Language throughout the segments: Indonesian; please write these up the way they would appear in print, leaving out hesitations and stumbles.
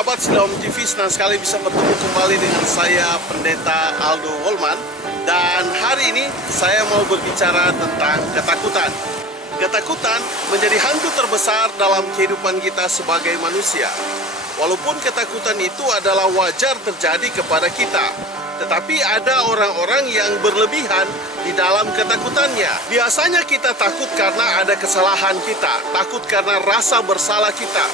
sahabat Siloam TV, senang sekali bisa bertemu kembali dengan saya, Pendeta Aldo Wolman. Dan hari ini saya mau berbicara tentang ketakutan. Ketakutan menjadi hantu terbesar dalam kehidupan kita sebagai manusia. Walaupun ketakutan itu adalah wajar terjadi kepada kita, tetapi ada orang-orang yang berlebihan di dalam ketakutannya. Biasanya kita takut karena ada kesalahan kita, takut karena rasa bersalah kita.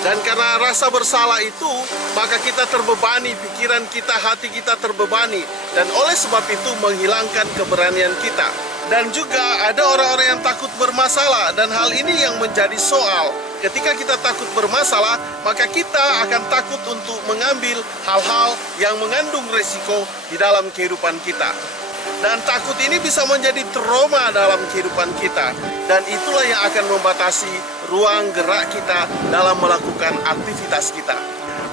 Dan karena rasa bersalah itu, maka kita terbebani, pikiran kita, hati kita terbebani. Dan oleh sebab itu menghilangkan keberanian kita. Dan juga ada orang-orang yang takut bermasalah, dan hal ini yang menjadi soal. Ketika kita takut bermasalah, maka kita akan takut untuk mengambil hal-hal yang mengandung resiko di dalam kehidupan kita. Dan takut ini bisa menjadi trauma dalam kehidupan kita. Dan itulah yang akan membatasi ruang gerak kita dalam melakukan aktivitas kita.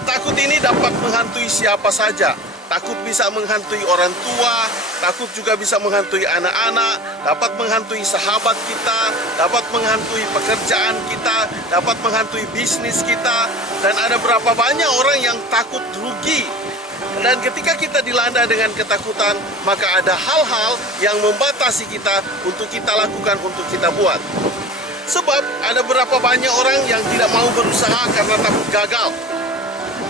Takut ini dapat menghantui siapa saja. Takut bisa menghantui orang tua, takut juga bisa menghantui anak-anak, dapat menghantui sahabat kita, dapat menghantui pekerjaan kita, dapat menghantui bisnis kita. Dan ada berapa banyak orang yang takut rugi. Dan ketika kita dilanda dengan ketakutan, maka ada hal-hal yang membatasi kita untuk kita lakukan, untuk kita buat. Sebab ada berapa banyak orang yang tidak mau berusaha karena takut gagal,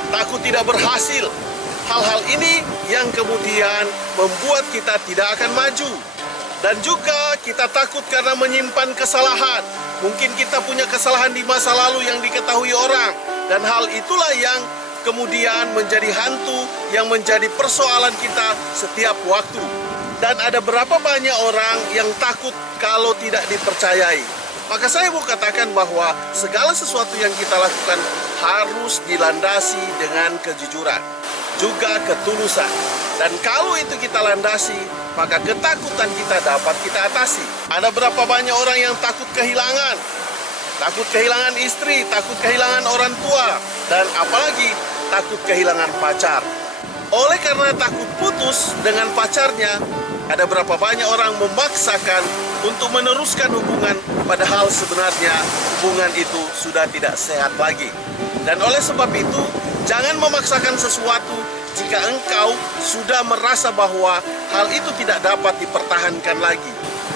takut tidak berhasil. Hal-hal ini yang kemudian membuat kita tidak akan maju. Dan juga kita takut karena menyimpan kesalahan. Mungkin kita punya kesalahan di masa lalu yang diketahui orang. Dan hal itulah yang kemudian menjadi hantu, yang menjadi persoalan kita setiap waktu. Dan ada berapa banyak orang yang takut kalau tidak dipercayai. Maka saya mau katakan bahwa segala sesuatu yang kita lakukan harus dilandasi dengan kejujuran, juga ketulusan. Dan kalau itu kita landasi, maka ketakutan kita dapat kita atasi. Ada berapa banyak orang yang takut kehilangan? Takut kehilangan istri, takut kehilangan orang tua, dan apalagi takut kehilangan pacar. Oleh karena takut putus dengan pacarnya, ada berapa banyak orang memaksakan untuk meneruskan hubungan, padahal sebenarnya hubungan itu sudah tidak sehat lagi. Dan oleh sebab itu, jangan memaksakan sesuatu jika engkau sudah merasa bahwa hal itu tidak dapat dipertahankan lagi.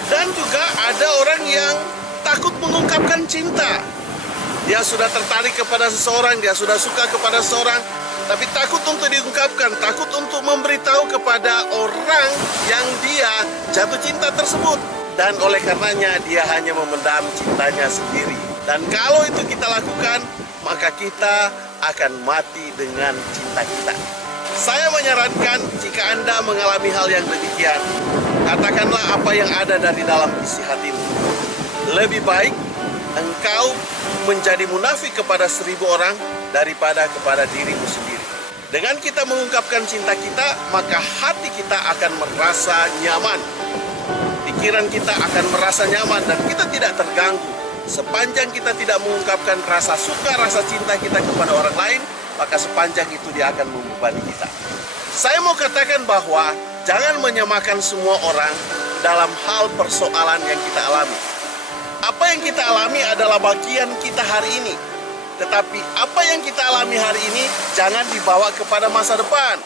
Dan juga ada orang yang takut mengungkapkan cinta. Dia sudah tertarik kepada seseorang, dia sudah suka kepada seseorang, tapi takut untuk diungkapkan, takut untuk memberitahu kepada orang yang dia jatuh cinta tersebut. Dan oleh karenanya dia hanya memendam cintanya sendiri. Dan kalau itu kita lakukan, maka kita akan mati dengan cinta kita. Saya menyarankan jika Anda mengalami hal yang demikian, katakanlah apa yang ada dari dalam isi hatimu. Lebih baik engkau menjadi munafik kepada 1000 orang daripada kepada dirimu sendiri. Dengan kita mengungkapkan cinta kita, maka hati kita akan merasa nyaman. Pikiran kita akan merasa nyaman dan kita tidak terganggu. Sepanjang kita tidak mengungkapkan rasa suka, rasa cinta kita kepada orang lain, maka sepanjang itu dia akan membebani kita. Saya mau katakan bahwa jangan menyamakan semua orang dalam hal persoalan yang kita alami. Apa yang kita alami adalah bagian kita hari ini. Tetapi apa yang kita alami hari ini jangan dibawa kepada masa depan.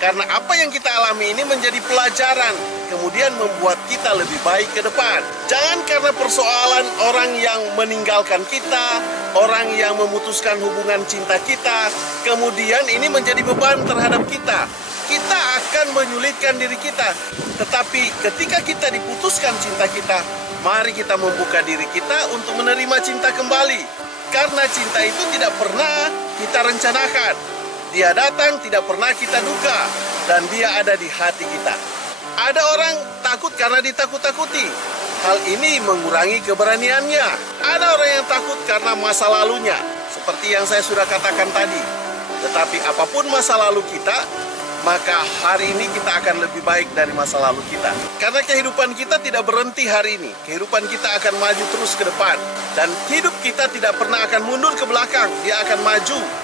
Karena apa yang kita alami ini menjadi pelajaran, kemudian membuat kita lebih baik ke depan. Jangan karena persoalan orang yang meninggalkan kita, orang yang memutuskan hubungan cinta kita, kemudian ini menjadi beban terhadap kita. Kita akan menyulitkan diri kita. Tetapi ketika kita diputuskan cinta kita, mari kita membuka diri kita untuk menerima cinta kembali. Karena cinta itu tidak pernah kita rencanakan. Dia datang tidak pernah kita duga, dan dia ada di hati kita. Ada orang takut karena ditakut-takuti. Hal ini mengurangi keberaniannya. Ada orang yang takut karena masa lalunya, seperti yang saya sudah katakan tadi. Tetapi apapun masa lalu kita, maka hari ini kita akan lebih baik dari masa lalu kita. Karena kehidupan kita tidak berhenti hari ini. Kehidupan kita akan maju terus ke depan. Dan hidup kita tidak pernah akan mundur ke belakang. Dia akan maju.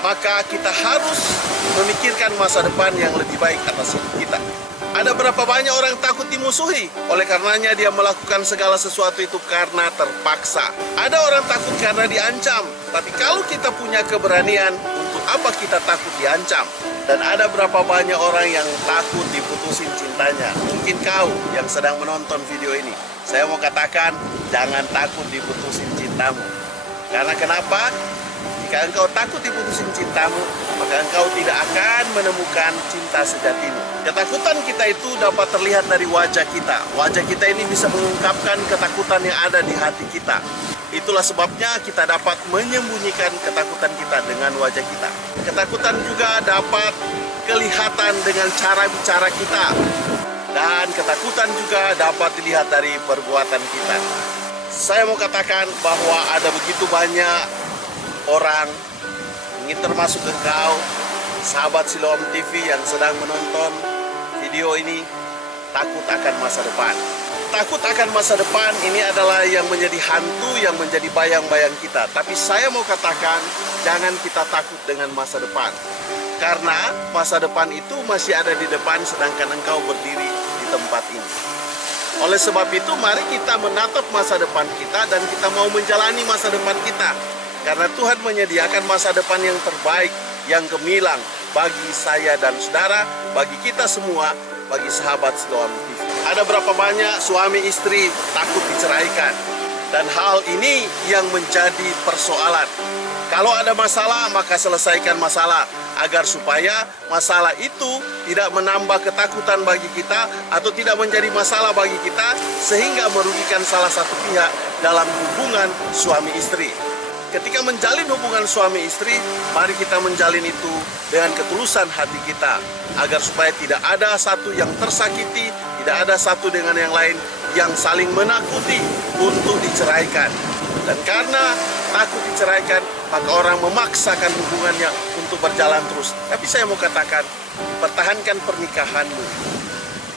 Maka kita harus memikirkan masa depan yang lebih baik atas hidup kita. Ada berapa banyak orang takut dimusuhi? Oleh karenanya dia melakukan segala sesuatu itu karena terpaksa. Ada orang takut karena diancam. Tapi kalau kita punya keberanian untuk untuk apa kita takut diancam? Dan ada berapa banyak orang yang takut diputusin cintanya? Mungkin kau yang sedang menonton video ini. Saya mau katakan, jangan takut diputusin cintamu. Karena kenapa? Jika engkau takut diputusin cintamu, maka engkau tidak akan menemukan cinta sejatimu. Ketakutan kita itu dapat terlihat dari wajah kita. Wajah kita ini bisa mengungkapkan ketakutan yang ada di hati kita. Itulah sebabnya kita dapat menyembunyikan ketakutan kita dengan wajah kita. Ketakutan juga dapat kelihatan dengan cara bicara kita. Dan ketakutan juga dapat dilihat dari perbuatan kita. Saya mau katakan bahwa ada begitu banyak orang, ini termasuk engkau, sahabat Siloam TV yang sedang menonton video ini, takut akan masa depan. Takut akan masa depan ini adalah yang menjadi hantu, yang menjadi bayang-bayang kita. Tapi saya mau katakan, jangan kita takut dengan masa depan. Karena masa depan itu masih ada di depan, sedangkan engkau berdiri di tempat ini. Oleh sebab itu, mari kita menatap masa depan kita dan kita mau menjalani masa depan kita. Karena Tuhan menyediakan masa depan yang terbaik, yang gemilang bagi saya dan saudara, bagi kita semua, bagi sahabat Siloam TV. Ada berapa banyak suami istri takut diceraikan. Dan hal ini yang menjadi persoalan. Kalau ada masalah, maka selesaikan masalah. Agar supaya masalah itu tidak menambah ketakutan bagi kita atau tidak menjadi masalah bagi kita sehingga merugikan salah satu pihak dalam hubungan suami istri. Ketika menjalin hubungan suami istri, mari kita menjalin itu dengan ketulusan hati kita. Agar supaya tidak ada satu yang tersakiti, tidak ada satu dengan yang lain yang saling menakuti untuk diceraikan. Dan karena takut diceraikan, maka orang memaksakan hubungannya untuk berjalan terus. Tapi saya mau katakan, pertahankan pernikahanmu.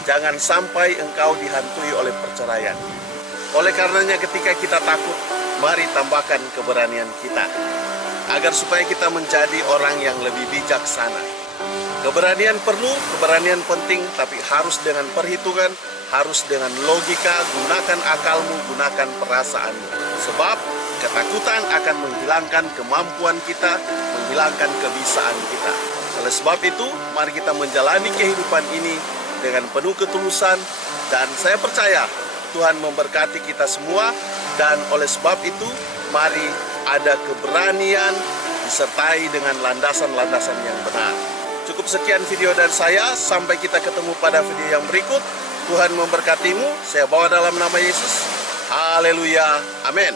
Jangan sampai engkau dihantui oleh perceraian. Oleh karenanya ketika kita takut, mari tambahkan keberanian kita. Agar supaya kita menjadi orang yang lebih bijaksana. Keberanian perlu, keberanian penting, tapi harus dengan perhitungan, harus dengan logika, gunakan akalmu, gunakan perasaanmu. Sebab ketakutan akan menghilangkan kemampuan kita, menghilangkan kebisaan kita. Oleh sebab itu, mari kita menjalani kehidupan ini dengan penuh ketulusan, dan saya percaya Tuhan memberkati kita semua. Dan oleh sebab itu, mari ada keberanian disertai dengan landasan-landasan yang benar. Cukup sekian video dari saya, sampai kita ketemu pada video yang berikut. Tuhan memberkatimu, saya bawa dalam nama Yesus. Haleluya, amin.